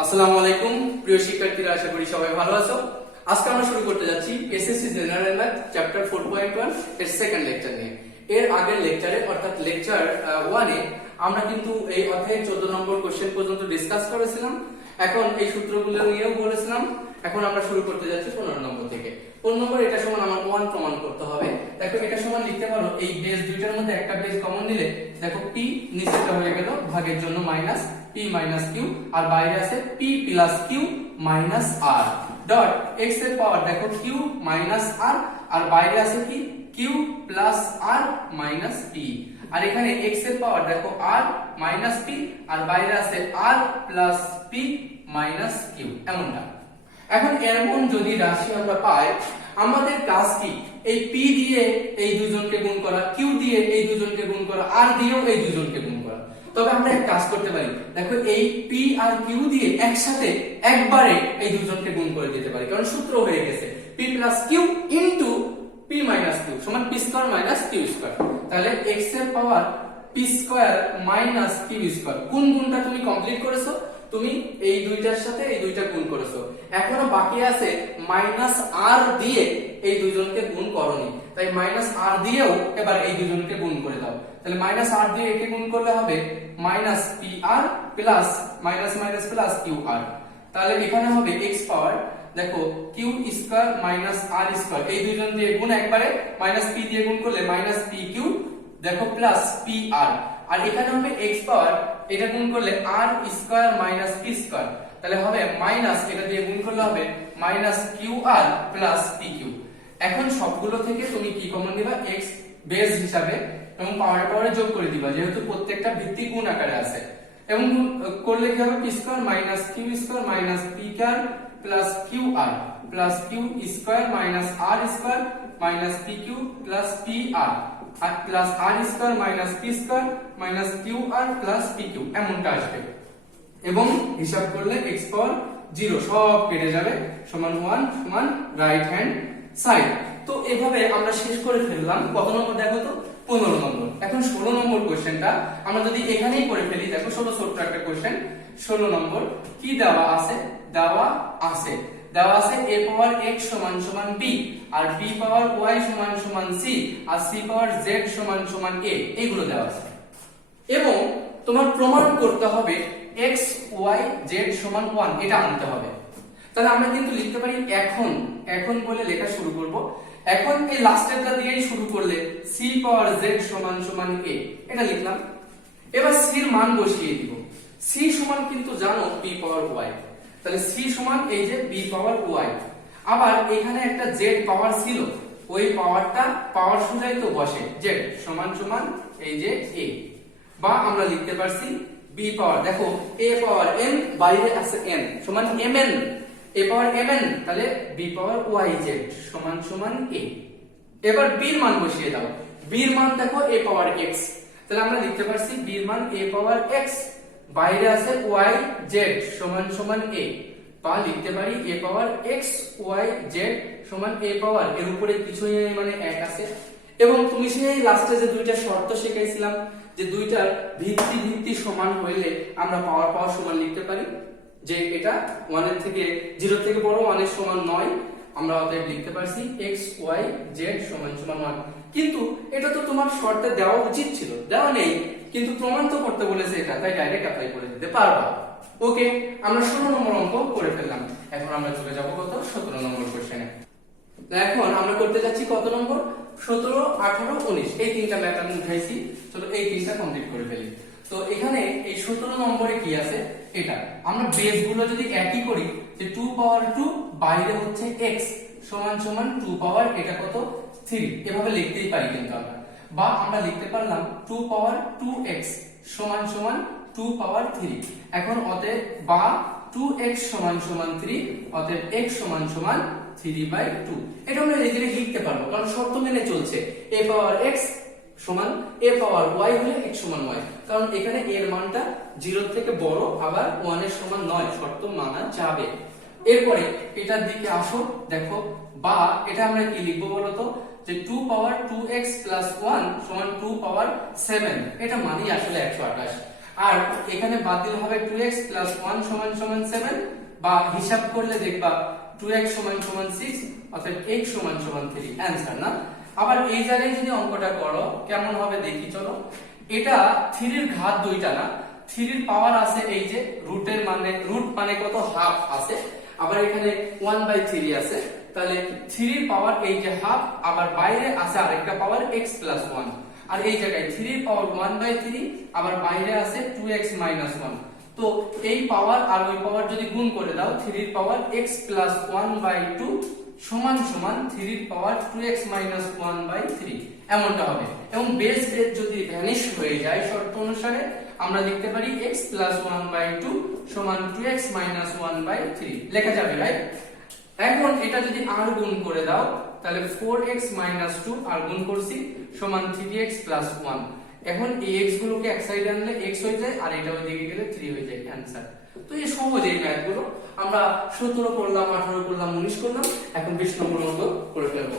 আসসালামু আলাইকুম প্রিয় শিক্ষার্থীরা, আশা করি সবাই ভালো আছো। আজকে আমরা শুরু করতে যাচ্ছি এসএসসি জেনারেল ম্যাথ চ্যাপ্টার 4.1 এর সেকেন্ড লেকচার নিয়ে। এর আগের লেকচারে অর্থাৎ লেকচার 1 এ আমরা কিন্তু এই অধ্যায়ের 14 নম্বর কোশ্চেন পর্যন্ত ডিসকাস করেছিলাম। এখন এই সূত্রগুলো নিয়েও বলেছিলাম। এখন আমরা শুরু করতে যাচ্ছি 15 নম্বর থেকে। 15 নম্বর এটা সমান আমার 1 প্রমাণ করতে হবে। দেখো এটা সমান লিখতে পারো, এই বেস দুইটার মধ্যে একটা বেস কমন নিলে দেখো p নিচেটা হয়ে গেল ভাগের জন্য মাইনাস p মাইনাস q, আর বাইরে আছে p plus q minus r dot x এর পাওয়ার দেখো q মাইনাস r, আর বাইরে আছে কি q plus r minus p, আর এখানে x এর পাওয়ার দেখো r মাইনাস p, আর বাইরে আছে r plus p minus q। এমনটা। এখন এমন যদি রাশি আমরা পাই, আমাদের কাজ কি এই p দিয়ে এই দুজনকে গুণ করা, q দিয়ে এই দুজনকে গুণ করা, r দিয়েও এই দুজনকে গুণ করা। তবে আমরা এক কাজ করতে পারি, দেখো এই p আর q দিয়ে একসাথে একবারে এই দুজনকে গুণ করে দিতে পারি, কারণ সূত্র হয়ে গেছে p plus q into p minus q সমান p square minus q square. তাহলে x এর পাওয়ার p square minus q square. কোন গুণটা তুমি কমপ্লিট করেছো? তুমি এই দুইটার সাথে এই দুইটা গুণ করেছো। এখনো বাকি আছে মাইনাস r দিয়ে এই দুইজনকে গুণ করনি, তাই মাইনাস r দিয়েও এবার এই দুইজনকে গুণ করে দাও। তাহলে মাইনাস r দিয়ে একে গুণ করলে হবে minus pr plus minus minus plus qr। তাহলে এখানে হবে x পাওয়ার দেখো q square minus r square, এই দুইজন দিয়ে গুণ একবারে, মাইনাস p দিয়ে গুণ করলে মাইনাস pq দেখো প্লাস pr, আর এখানে হবে x পাওয়ার এটা গুণ করলে r square minus p square, তাহলে হবে মাইনাস এটা দিয়ে গুণ করলে হবে মাইনাস qr প্লাস pq। এখন সবগুলো থেকে তুমি কি কমন নিবা? x বেস হিসাবে, এবং পাওয়ারে পাওয়ারে যোগ করে দিবা, যেহেতু প্রত্যেকটা ভিত্তি গুণ আকারে আছে। এবং করলে কি হবে p square minus q square minus pr plus qr plus q square minus r square minus pq plus pr আর plus r square minus p square minus qr plus pq। এমনটা আসবে, এবং হিসাব করলে x পাওয়ার 0 সব কেটে যাবে, সমান 1 সমান রাইট হ্যান্ড সাইড। তো এভাবে আমরা শেষ করে ফেললাম। কত নম্বর দেখো তো? 15 নম্বর। এখন 16 নম্বর কোশ্চেনটা আমরা যদি এখানেই করে ফেলি, দেখো 16 ছোট্ট একটা কোশ্চেন। 16 নম্বর কি দেওয়া আছে? দেওয়া আছে a পাওয়ার x সমান সমান b, আর b পাওয়ার y সমান সমান c, আর c পাওয়ার z সমান সমান a, এগুলো দেওয়া আছে। এবং তোমার প্রমাণ করতে হবে x y z সমান 1, এটা আনতে হবে। তাহলে আমরা কিন্তু লিখতে পারি এখন বলে লেখা শুরু করব। এখন এই লাস্টেরটা দিয়েই শুরু করলে c পাওয়ার z সমান সমান a, এটা লিখলাম। এবার c এর মান বসিয়ে দিব। c সমান কিন্তু জানো b পাওয়ার y, তাহলে c সমান এই যে b পাওয়ার y। আবার এখানে একটা z পাওয়ার ছিল, ওই পাওয়ারটা পাওয়ার সোজাই তো বসে, z সমান সমান এই যে a, বা আমরা লিখতে পারছি b পাওয়ার দেখো a পাওয়ার n, বাইরে আছে n সমান mn, a পাওয়ার mn, তাহলে b পাওয়ার yz সমান সমান a। এবার b এর মান বসিয়ে দাও। b এর মান দেখো a পাওয়ার x, তাহলে আমরা লিখতে পারছি b এর মান a পাওয়ার x, বাইরে আছে yz সমান সমান a, বা লিখতে পারি a পাওয়ার x yz সমান a পাওয়ার, এর উপরে কিছুই নেই মানে 1 আছে। এবং তুমি সেই লাস্টে যে দুইটা শর্ত শিখাইছিলাম, যে দুইটার ভিত্তি সমান হইলে আমরা পাওয়ার সমান লিখতে পারি, যে এটা 1 এর থেকে 0 থেকে বড় 1 এর সমান নয়, আমরা অতএব লিখতে পারছি x y z সমান সমান 1। কিন্তু এটা তো তোমার শর্তে দেওয়া উচিত ছিল, দেওয়া নেই, কিন্তু প্রমাণ তো করতে বলেছে এটা, তাই ডাইরেক্ট অ্যাপ্লাই করে দিতে পারবা। ওকে, আমরা 16 নম্বর অঙ্ক করে ফেললাম। এখন আমরা চলে যাব কত? 17 নম্বর কোশ্চেনে। এখন আমরা করতে যাচ্ছি কত নম্বর? 17 18 19, এই তিনটা ম্যাথ আমি উঠাইছি। চলো এই তিনটা কমপ্লিট করে ফেলি। তো এখানে এই 17 নম্বরে কি আছে? এটা আমরা বেস গুলো যদি একই করি, যে 2 পাওয়ার 2 বাইরে হচ্ছে x সমান সমান 2 পাওয়ার এটা কত 3, এভাবে লিখতেই পারি কিন্তু আমরা, বা আমরা লিখতে পারলাম 2 পাওয়ার 2x সমান সমান 2 পাওয়ার 3। এখন অতএব বা 2x সমান সমান 3, অতএব x সমান সমান 3/2। এটা আমরা ইজিলি লিখতে পারবো, কারণ শর্ত মেনে চলছে a পাওয়ার x সমান a পাওয়ার y হলে x সমান y, কারণ এখানে এর মানটা 0 থেকে বড়, আবার 1 এর সমান নয়, শর্ত মানা যাবে। এরপরে এটার দিকে আসো, দেখো বা এটা আমরা কি লিখবো বলতো? যে 2 পাওয়ার 2x প্লাস 1 সমান 2 পাওয়ার 7, এটা মানেই আসলে 128। আর এখানে বাতিল হবে 2x প্লাস 1 সমান সমান 7, বা হিসাব করলে দেখবা 2x সমান সমান 6, অর্থাৎ x সমান সমান 3 অ্যানসার না। আবার এই জায়গায় যদি অঙ্কটা করো কেমন হবে দেখি চলো। এটা 3 এর ঘাত দুইটা না, 3 এর পাওয়ার আছে এই যে রুটের মানে রুট মানে কত হাফ আছে, আবার এখানে 1/3 আছে, তাহলে 3 এর পাওয়ার এই যে হাফ, আবার বাইরে আছে আরেকটা পাওয়ার x প্লাস 1, আর এই জায়গায় 3 এর পাওয়ার 1/3, আবার বাইরে আছে 2x মাইনাস 1। তো এই পাওয়ার আর ওই পাওয়ার যদি গুণ করে দাও, 3 এর পাওয়ার x প্লাস 1/2 সমান সমান 3 এর পাওয়ার 2x মাইনাস 1/3 এমনটা হবে। এবং বেস যদি ভ্যানিশ হয়ে যায় শর্ত অনুসারে আমরা লিখতে পারি x প্লাস 1/2 সমান 2x মাইনাস 1/3 লেখা যাবে, রাইট? এখন এটা যদি আর গুণ করে দাও তাহলে 4x মাইনাস 2 আর গুণ করছি সমান 3x প্লাস 1। এখন এই x গুলোকে এক সাইডে আনলে x হয়ে যায়, আর এটা ওইদিকে গেলে 3 হয়ে যায় অ্যানসার। তো এই সহজ এই ম্যাথ গুলো আমরা 17 করলাম, 18 করলাম, 19 করলাম, এখন 20 নম্বর অঙ্ক করে ফেলবো।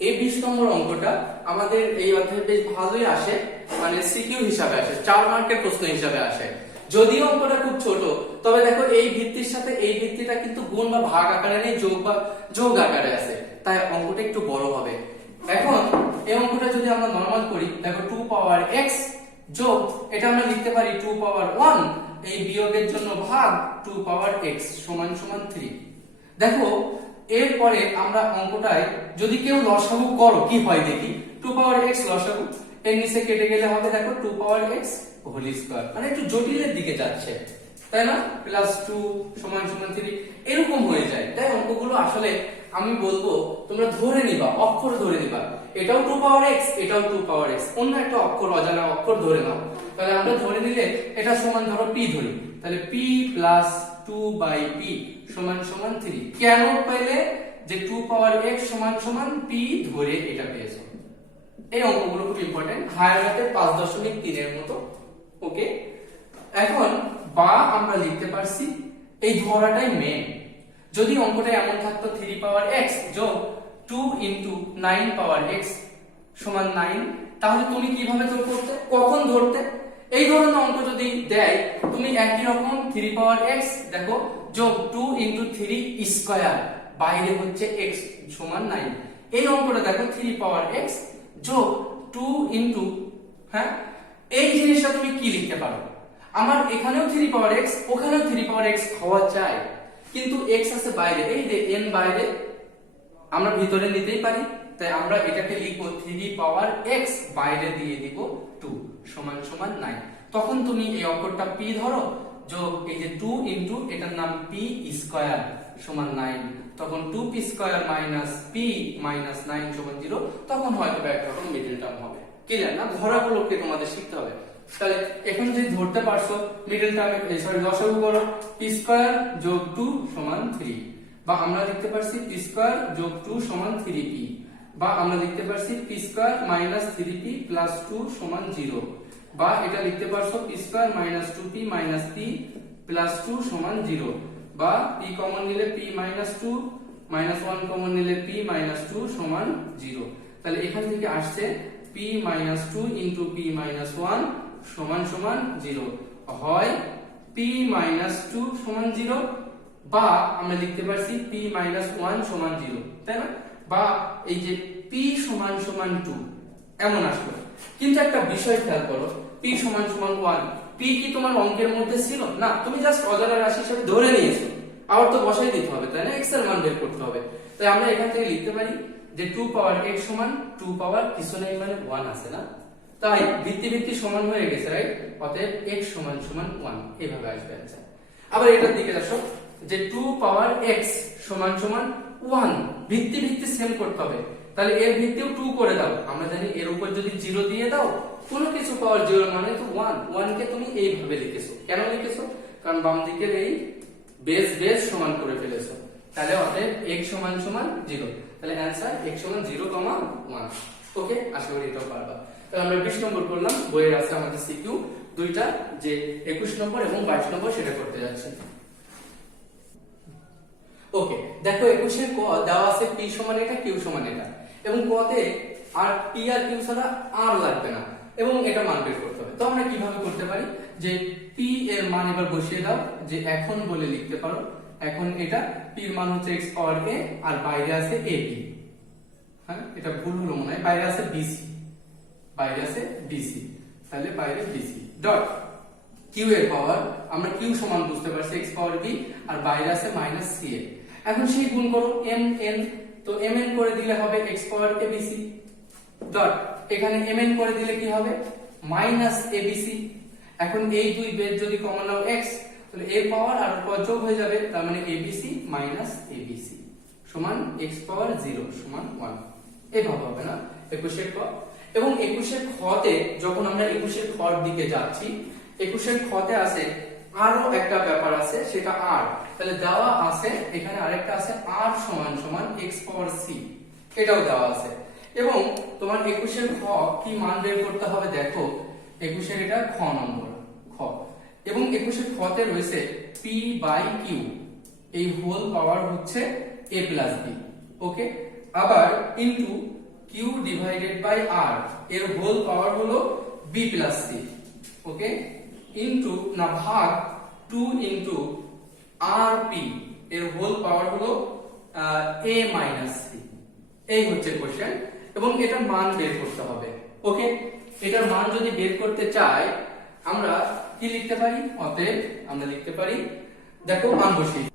এই 20 নম্বর অঙ্কটা আমাদের এই অধ্যায়ে বেশ ভালোই আসে, মানে সিকিউ হিসাবে আসে, 4 মার্কের প্রশ্ন হিসাবে আসে। যদিও অঙ্কটা খুব ছোট, তবে দেখো এই ভিত্তির সাথে এই ভিত্তিটা কিন্তু গুণ বা ভাগ আকারে নেই, যোগ বা যোগ আকারে আছে, তাই অঙ্কটা একটু বড় হবে। এখন এই অঙ্কটা যদি আমরা নরমাল করি, দেখো 2 পাওয়ার x যোগ এটা আমরা লিখতে পারি 2 পাওয়ার 1, এই বিয়োগের জন্য ভাগ 2 পাওয়ার x সমান সমান 3। দেখো এরপরে আমরা অঙ্কটায় যদি কেউ লসাগু করো কি হয় দেখি, 2 পাওয়ার x লসাগু, এর নিচে কেটে গেলে হবে দেখো 2 পাওয়ার x হোল স্কয়ার, মানে একটু জটিলের দিকে যাচ্ছে, তাই না? প্লাস 2 সমান সমান 3 এরকম হয়ে যায়। তাই অঙ্কগুলো আসলে আমি বলবো তোমরা ধরে নিবা, অক্ষর ধরে নিবা, এটাও 2 পাওয়ার x, এটাও 2 পাওয়ার x, অন্য একটা অক্ষর অজানা অক্ষর ধরে নাও। তাহলে আমরা ধরে নিলে এটা সমান ধরো p ধরি, তাহলে p প্লাস 2/p সমান সমান 3। কেন পেলে যে 2 পাওয়ার x সমান সমান p ধরে এটা পেয়েছো। এই অঙ্কগুলো খুব ইম্পর্টেন্ট, হায়ার ম্যাথে 5.3 এর মতো। ওকে, এখন বা আমরা লিখতে পারছি এই ধরাটাই মেন। যদি অঙ্কটা এমন থাকতো 3 পাওয়ার x যোগ 2 ইনটু 9 পাওয়ার x সমান 9, তাহলে তুমি কিভাবে করতে, কখন ধরতে? এই ধরনের অঙ্ক যদি দেয় তুমি একই রকম 3 পাওয়ার x দেখো যোগ 2 ইনটু 3 স্কয়ার, বাইরে হচ্ছে x সমান 9। এই অঙ্কটা দেখো 3 পাওয়ার x যোগ 2 ইনটু, হ্যাঁ এই জিনিসটা তুমি কি লিখতে পারো, আমার এখানেও 3 পাওয়ার x ওখানেও 3 পাওয়ার x হওয়া চাই, কিন্তু x আছে বাইরে, এই যে n বাইরে আমরা ভিতরে নিতেই পারি, তাই আমরা এটাকে লিখব 3 পাওয়ার x বাইরে দিয়ে দিব 2 সমান সমান 9। তখন তুমি এই অক্ষরটা p ধরো যোগ এই যে 2 ইনটু এটার নাম p স্কয়ার সমান 9, তখন 2p square minus p minus 9 সমান 0, তখন হয়তো একরকম মিডল টার্ম হবে। কি জানা ধরাগুলোকে তোমাদের শিখতে হবে। তাহলে এখন যদি ধরতে পারছো মিডল টার্মে সরি লসাগু করো, p স্কয়ার যোগ 2 সমান 3, বা আমরা লিখতে পারছি p স্কয়ার যোগ 2 সমান 3p, বা আমরা লিখতে পারছি p square minus 3p plus 2 সমান 0, বা এটা লিখতে পারছো p square minus 2p minus p plus 2 সমান 0, বা p কমন নিলে p মাইনাস 2 মাইনাস 1 কমন নিলে p মাইনাস 2 সমান 0। তাহলে এখান থেকে আসছে p minus 2 into p minus 1 সমান সমান 0, হয় p মাইনাস 2 সমান 0, বা আমরা লিখতে পারছি p মাইনাস 1 সমান 0, তাই না? বা এই যে p সমান সমান 2 এমন আসবে। কিন্তু একটা বিষয় খেয়াল করো, p সমান সমান 1, p কি তোমার অঙ্কের মধ্যে ছিল না, তুমি জাস্ট অজানা রাশি হিসেবে ধরে নিয়েছো, আবার তো বসাই দিতে হবে, তাই না? x এর মান বের করতে হবে। তাই আমরা এখান থেকে লিখতে পারি যে 2 পাওয়ার x সমান 2 পাওয়ার কিছু নেই মানে 1 আছে না, তাই ভিত্তি ভিত্তি সমান হয়ে গেছে, রাইট? অতএব x সমান সমান 1 এইভাবে আসবে आंसर। আবার এটার দিকে আসো যে 2 পাওয়ার x সমান সমান 1, ভিত্তি ভিত্তি সেম করতে হবে, তাহলে এর ভিত্তিও 2 করে দাও। আমরা জানি এর উপর যদি 0 দিয়ে দাও কোনো কিছু পাওয়ার 0 মানে তো 1, 1 কে তুমি এইভাবে লিখেছো। কেন লিখেছো? কারণ বাম দিকের এই বেস সমান করে ফেলেছো, তাহলে অতএব x সমান সমান 0, তাহলে आंसर x সমান 0, 1। ওকে, আশা করি এটাও পারবা। তাহলে আমরা 20 নম্বর করলাম, বইয়ের আছে আমাদের সিকিউ দুইটা, যে 21 নম্বর এবং 22 নম্বর সেটা করতে যাচ্ছি। ওকে, দেখো 21 এর ক দেওয়া আছে p সমান এটা q সমান এটা, এবং ক তে আর p আর q ছাড়া আর লাগবে না, এবং এটা মান বের করতে হবে। তো আমরা কিভাবে করতে পারি, যে p এর মান এবার বসিয়ে দাও, যে এখন বলে লিখতে পারো, এখন এটা p এর মান হচ্ছে x পাওয়ার a আর বাইরে আছে ab। হ্যাঁ, এটা ভুল হলো মনে হয়, বাইরে আছে bc, বাইরে আছে bc, তাহলে বাইরে bc ডট q এর পাওয়ার, আমরা q সমান বুঝতে পারছি x পাওয়ার b আর বাইরে আছে মাইনাস c a। এখন সেই গুণ করো mn, তো mn করে দিলে হবে x পাওয়ার abc ডট এখানে mn করে দিলে কি হবে মাইনাস abc। এখন এই দুই বেদ যদি কমন নাও x, তাহলে a পাওয়ার আর পাওয়ার যোগ হয়ে যাবে, তার মানে abc মাইনাস abc সমান x পাওয়ার 0 সমান 1। এইভাবে হবে না 21 এর ক। এবং 21 এর খতে যখন আমরা 21 এর খর দিকে যাচ্ছি, 21 এর খতে আছে আরো একটা ব্যাপার আছে, সেটা r। তাহলে দেওয়া আছে এখানে আরেকটা আছে r সমান সমান x পাওয়ার c, এটাও দেওয়া আছে। এবং তোমার 21 এর খ কি মান বের করতে হবে, দেখো 21 এর এটা খ নম্বর খ, এবং 21 এর খতে রয়েছে p বাই q, এই হোল পাওয়ার হচ্ছে a প্লাস b। ওকে, আবার into q divided by r, এর হোল পাওয়ার হলো b plus c। Okay, into না ভাগ 2 ইনটু rp, এর হোল পাওয়ার হলো a মাইনাস c। এই হচ্ছে কোশ্চেন, এবং এটার মান বের করতে হবে। ওকে, এটার মান যদি বের করতে চাই আমরা কি লিখতে পারি, অতএব আমরা লিখতে পারি, দেখো মান বসিয়ে,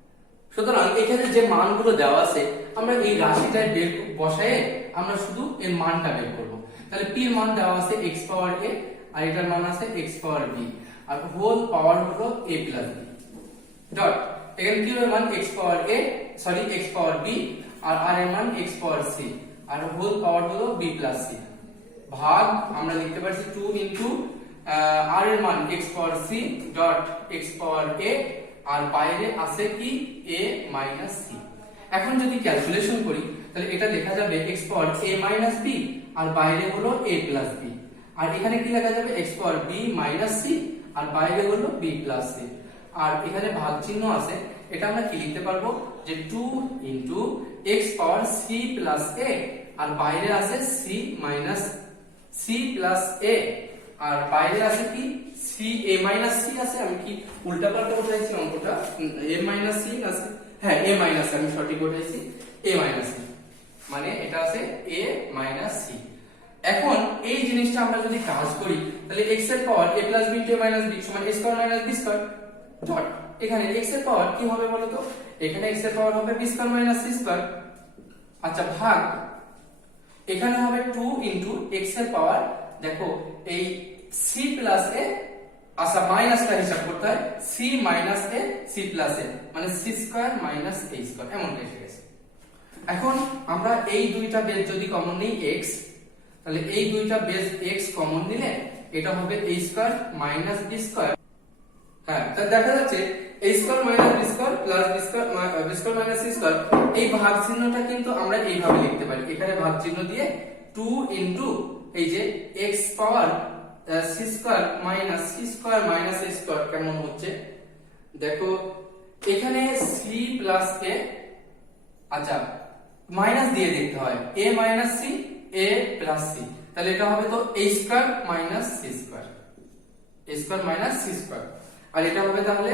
সুতরাং এখানে যে মানগুলো দেওয়া আছে আমরা এই রাশিটা বের বসায়ে আমরা শুধু এর মানটা বের করব। তাহলে p এর মান দেওয়া আছে x পাওয়ার a আর এটার মান আছে x পাওয়ার b আর হোল পাওয়ার হলো a প্লাস b ডট এখানে q এর মান x power a sorry x power b আর r এর মান x পাওয়ার c আর হোল পাওয়ার হলো b প্লাস c ভাগ আমরা লিখতে পারছি 2 ইনটু r এর মান x power c dot x power a আর বাইরে আছে কি a মাইনাস c। এখন যদি ক্যালকুলেশন করি তাহলে এটা লেখা যাবে x power a minus b আর বাইরে হলো a প্লাস b, আর এখানে কি লেখা যাবে x power b minus c আর বাইরে হলো b প্লাস c, আর এখানে ভাগ চিহ্ন আছে, এটা আমরা কি লিখতে পারবো যে 2 into x power c plus a আর বাইরে আছে c minus c plus a আর বাইরে আছে কি c a মাইনাস c আছে, আমি কি উল্টাপাল্টা উঠাইছি অঙ্কটা, a মাইনাস c আছে, হ্যাঁ a মাইনাস আমি সঠিক উঠাইছি a মাইনাস c, মানে এটা আছে a মাইনাস c। এখন এই জিনিসটা আমরা যদি কাজ করি তাহলে x এর power a plus b into a minus b সমান a square minus b square dot এখানে x এর পাওয়ার কি হবে বলো তো, এখানে x এর পাওয়ার হবে b square minus c square, আচ্ছা ভাগ এখানে হবে 2 ইনটু x এর পাওয়ার, দেখো এই c প্লাস a, আচ্ছা মাইনাসটা হিসাব করতে হয়, c minus a c plus a মানে c square minus a square এমনটা এসে গেছে। এখন আমরা এই দুইটা বেস যদি কমন নিই x, তাহলে এই দুইটা বেস x কমন নিলে এটা হবে a square minus b square. হ্যাঁ, তাহলে দেখা যাচ্ছে a square minus b square plus b square minus c square, এই ভাগ চিহ্নটা কিন্তু আমরা এইভাবে লিখতে পারি, এখানে ভাগ চিহ্ন দিয়ে 2 ইনটু এই যে x power c square minus c square minus a square কেমন হচ্ছে দেখো, এখানে c প্লাস a, আচ্ছা মাইনাস দিয়ে দেখতে হয় a minus c a plus c, তাহলে এটা হবে তো a square minus c square, a square minus c square, আর এটা হবে তাহলে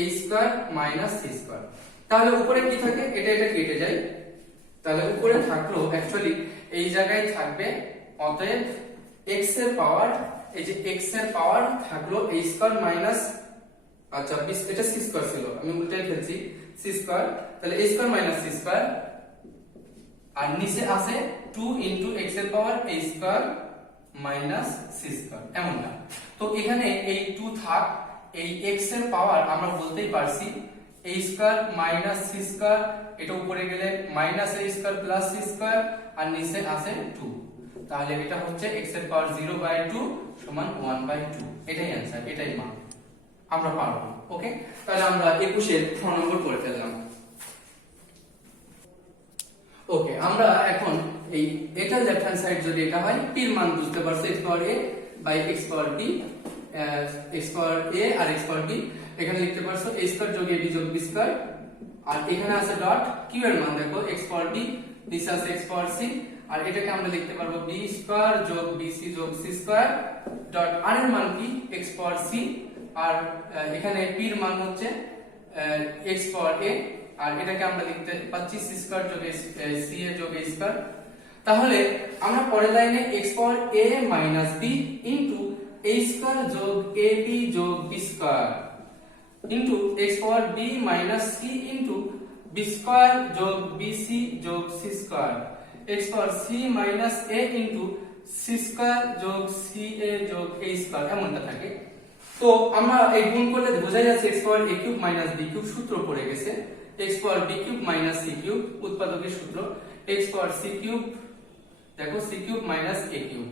a square minus c square. তাহলে উপরে কি থাকে, এটা কেটে যায়, তাহলে উপরে থাকলো অ্যাকচুয়ালি এই জায়গায় থাকবে, অতএব x এর পাওয়ার, এই যে x এর পাওয়ার থাকলো a স্কয়ার মাইনাস, আচ্ছা এটা c স্কয়ার ছিল আমি উল্টাই ফেলছি c স্কয়ার, তাহলে a square minus c square আর নিচে আছে 2 ইনটু x এর power a square minus c square এমনটা। তো এখানে এই 2 থাক, এই x এর পাওয়ার আমরা বলতেই পারছি a square minus c square, এটা উপরে গেলে minus a square plus c square আর নিচে আছে 2, তাহলে এটা হচ্ছে x এর পাওয়ার 0/2 সমান 1/2, এটাই आंसर, এটাই মান আমরা পারবো। ওকে, তাহলে আমরা 21 এর 6 নম্বর করে ফেললাম। ওকে, আমরা এখন এই এটা লেফট হ্যান্ড সাইড যদি এটা হয় p এর মান বুঝতে পারছো x power a by x power b, x power a আর x পাওয়ার b, এখানে লিখতে পারছো a স্কয়ার যোগ ab যোগ b স্কয়ার, আর এখানে আছে ডট q এর মান দেখো x পাওয়ার b, নিচে আছে x পাওয়ার c আর এটাকে আমরা লিখতে পারবো b স্কয়ার যোগ bc যোগ c স্কয়ার ডট r এর মান কি x পাওয়ার c, আর এখানে p এর মান হচ্ছে x পাওয়ার a, আর এটাকে আমরা লিখতে পাচ্ছি c স্কয়ার যোগ c a যোগ a স্কয়ার। তাহলে আমরা পরের লাইনে x power a minus b into a square যোগ ab যোগ b square into x power b minus c into b square যোগ bc যোগ c square x power c minus a into c square যোগ ca যোগ a square এমনটা থাকে। তো আমরা এই গুণ করলে বোঝা যাচ্ছে x power a cube minus b cube সূত্র পড়ে গেছে, x power b cube minus c cube উৎপাদকের সূত্র, x পাওয়ার c কিউব দেখো c cube minus a cube.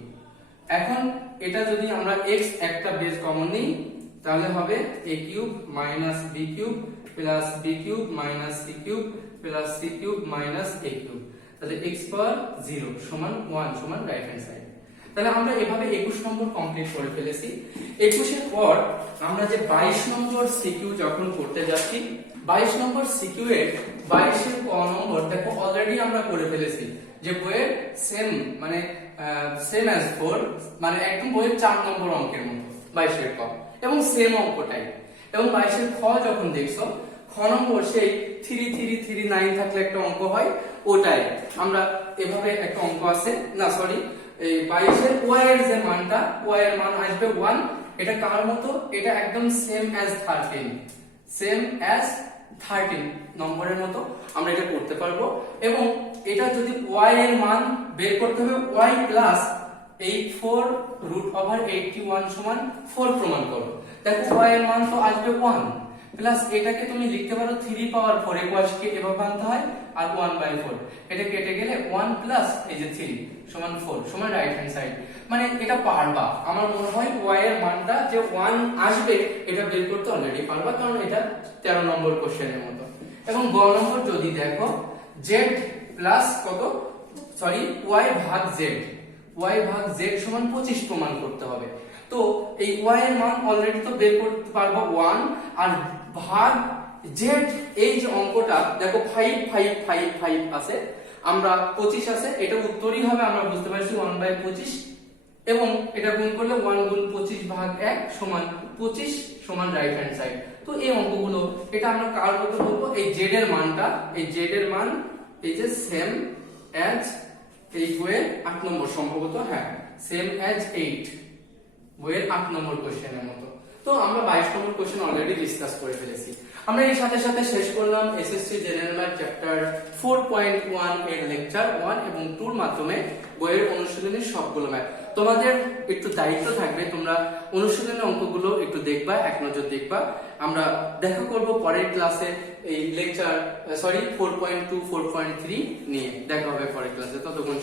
এখন এটা যদি আমরা x একটা বেস কমন নিই তাহলে হবে a cube minus b cube plus b cube minus c cube plus c cube minus a cube, তাহলে x পাওয়ার 0 সমান 1 সমান রাইট হ্যান্ড সাইড। তাহলে আমরা এভাবে 21 নম্বর কমপ্লিট করে ফেলেছি। 21 এর পর আমরা যে 22 নম্বর সিকিউ যখন করতে যাচ্ছি, 22 নম্বর সিকিউ এর 22 এর ক নম্বর দেখো অলরেডি আমরা করে ফেলেছি, যে বইয়ের সেম মানে সেম অ্যাজ 4 মানে একদম বইয়ের 4 নম্বর অঙ্কের মতো 22 এর ক এবং সেম অঙ্কটাই। এবং 22 এর খ যখন দেখছো খ নম্বর সেই 3339 থাকলে একটা অঙ্ক হয় ওটাই আমরা এভাবে একটা অঙ্ক আছে না সরি এই 22 এর y এর যে মানটা y এর মান আসবে 1, এটা কার মতো, এটা একদম সেম অ্যাজ 13 সেম অ্যাজ 13 নম্বরের মতো আমরা এটা করতে পারবো। এবং এটা যদি y এর মান বের করতে হবে y প্লাস 84 রুট ওভার 81 সমান 4 প্রমাণ করো। দেখো y এর মান তো আসবে 1 প্লাস এটাকে তুমি লিখতে পারো 3 পাওয়ার 4 21 কে এভাবে আনতে হয় আর 1/4 এটা কেটে গেলে 1 প্লাস এই যে 3 সমান 4 সমান রাইট হ্যান্ড সাইড। মানে এটা পারবা, আমার মনে হয় y এর মানটা যে 1 আসবে এটা বের করতে অলরেডি পারবা, কারণ এটা 13 নম্বর কোশ্চেনের মতো। এবং গ নম্বর যদি দেখো z প্লাস কত সরি y ভাগ z, y ভাগ z সমান 25 প্রমাণ করতে হবে। তো এই y এর মান অলরেডি তো বের করতে পারবো 1 আর ভাগ z, এই যে অঙ্কটা দেখো 5 5 5 5 আছে, আমরা 25 আছে, এটা উত্তরই হবে আমরা বুঝতে পারছি 1/25 এবং এটা গুণ করলে 1 গুণ 25 ভাগ 1 সমান 25 সমান রাইট হ্যান্ড সাইড। তো এই অঙ্কগুলো এটা আমরা কার মতো বলবো, এই z এর মানটা এই z এর মান এই যে সেম অ্যাজ এই বইয়ের 8 নম্বর সম্ভবত, হ্যাঁ সেম অ্যাজ 8 বইয়ের 8 নম্বর কোশ্চেনের মতো। তো আমরা 22 নম্বর কোশ্চেন অলরেডি ডিসকাস করে ফেলেছি। আমরা এর সাথে সাথে শেষ করলাম এসএসসি জেনারেল ম্যাথ চ্যাপ্টার 4.1 এর লেকচার 1 এবং 2 এর মাধ্যমে বইয়ের অনুশীলনের সবগুলো ম্যাথ। তোমাদের একটু দায়িত্ব থাকবে, তোমরা অনুশীলনের অঙ্কগুলো একটু দেখবা, এক নজর দেখবা। আমরা দেখা করব পরের ক্লাসে এই লেকচার 4.2 4.3 নিয়ে দেখা হবে পরের ক্লাসে। ততক্ষণ